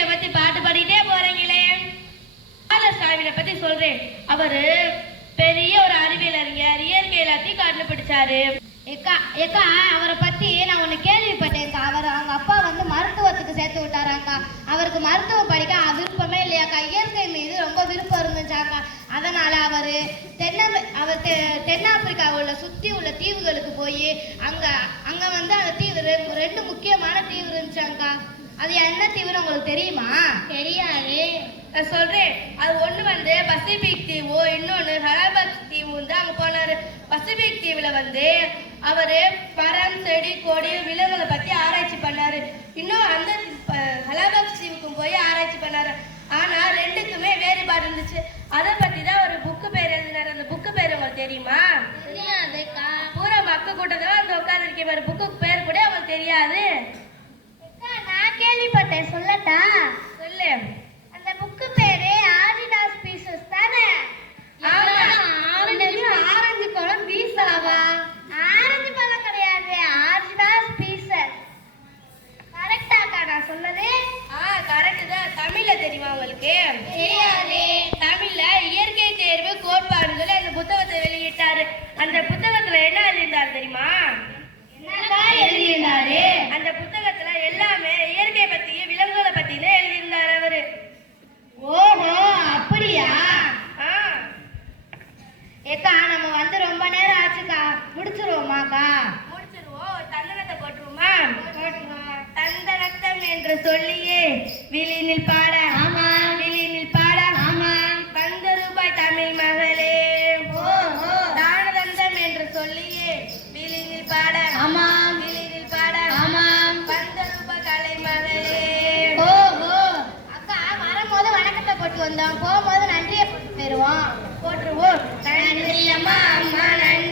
இயற்கையை பத்தி பாட்டு பாடிட்டே போறீங்களே. பாலசாமியை பத்தி சொல்றேன். அவரு பெரிய ஒரு அறிவியல் அறிஞர், இயற்கை எல்லாத்தையும் கண்டுபிடிச்சாரு. ஏக்கா ஏக்கா அவரை பத்தி நான் ஒன்று கேள்விப்பட்டேன்க்கா. அவங்க அப்பா மருத்துவத்துக்கு சேர்த்து விட்டாராக்கா. அவருக்கு மருத்துவம் படிக்க விருப்பமே இல்லையாக்கா. இயற்கை மீது ரொம்ப விருப்பம் இருந்துச்சாக்கா. அதனால அவர் தென்னாப்பிரிக்காவில் சுற்றி உள்ள தீவுகளுக்கு போய் அங்கே அந்த தீவு 2 முக்கியமான தீவு இருந்துச்சாங்க்கா. அது என்ன தீவுன்னு உங்களுக்கு தெரியுமா? தெரியாது. நான் சொல்றேன். அது ஒண்ணு பசிபிக் தீவு, இன்னொன்னு ஹலாபக்ஸ் தீவு அங்க போனாரு. பசிபிக் தீவுல அவரு மரம், செடி, கொடி, விலங்குகளை பத்தி ஆராய்ச்சி பண்ணாரு. இன்னும் அந்த ஹலாபக்ஸ் தீவுக்கும் போய் ஆராய்ச்சி பண்ணாரு. ஆனா 2க்குமே வேறுபாடு இருந்துச்சு. அதை பத்தி தான் ஒரு புக்கு பேர் எழுதினாரு. அந்த புக்கு பேர் உங்களுக்கு தெரியுமா? தெரியாதுக்கா. பூரா மக்க கூட்டத்தில் உட்கார்ந்து இருக்கேன். புக்கு பேர் கூட அவங்களுக்கு தெரியாது. நான் கேள்விப்பட்டேன், சொல்லட்டா? சொல்லு. அந்த புக்கு பேரு ஆரிடாஸ் பீசஸ் தானே? ஆரஞ்சு பழம் பீஸாவா? ஆரஞ்சு பழம் கிடையாது, ஆரிடாஸ் பீசஸ். கரெக்டாக்கா நான் சொன்னது? கரெக்ட் தான். தமிழ்ல தெரியுமா உங்களுக்கு? தெரியாது. தமிழ்ல இயற்கை தேர்வு கோட்பாடுகள் அந்த புத்தகத்தை வெளியிட்டாரு. அந்த புத்தகத்துல என்ன எழுதியிருந்தாரு தெரியுமா? என்னக்கா எழுதியிருந்தாரு? அந்த புத்தகத்துல எல்லாமே இயற்கை பத்தியும் விலங்குகளை பத்தியும் எழுதியிருந்தாரு அவரு. ஓஹோ, அப்படியா? ஏக்கா நம்ம ரொம்ப நேரம் ஆச்சுக்கா, முடிச்சிருவோமாக்கா? முடிச்சிருவோம். தந்தனத்தை போட்டுருவோமா? தந்தனத்தம் என்று சொல்லியே விழினில் பாட. ஆமா. விழினில் பாட. ஆமா. வந்த ரூபாய் தமிழ் மகளே. ஓஹோ. தானதந்தம் என்று சொல்லியே விழினில் பாட. ஆமா. விழினில் பாட. ஆமா. வந்த ரூபாய் கலை மகளே. ஓஹோ. அக்கா வரும்போது வணக்கத்தை போட்டு வந்தோம், போகும்போது நன்றியை போட்டு போயிருவோம். போட்டுருவோம். நன்றி அம்மா, அம்மா நன்றி.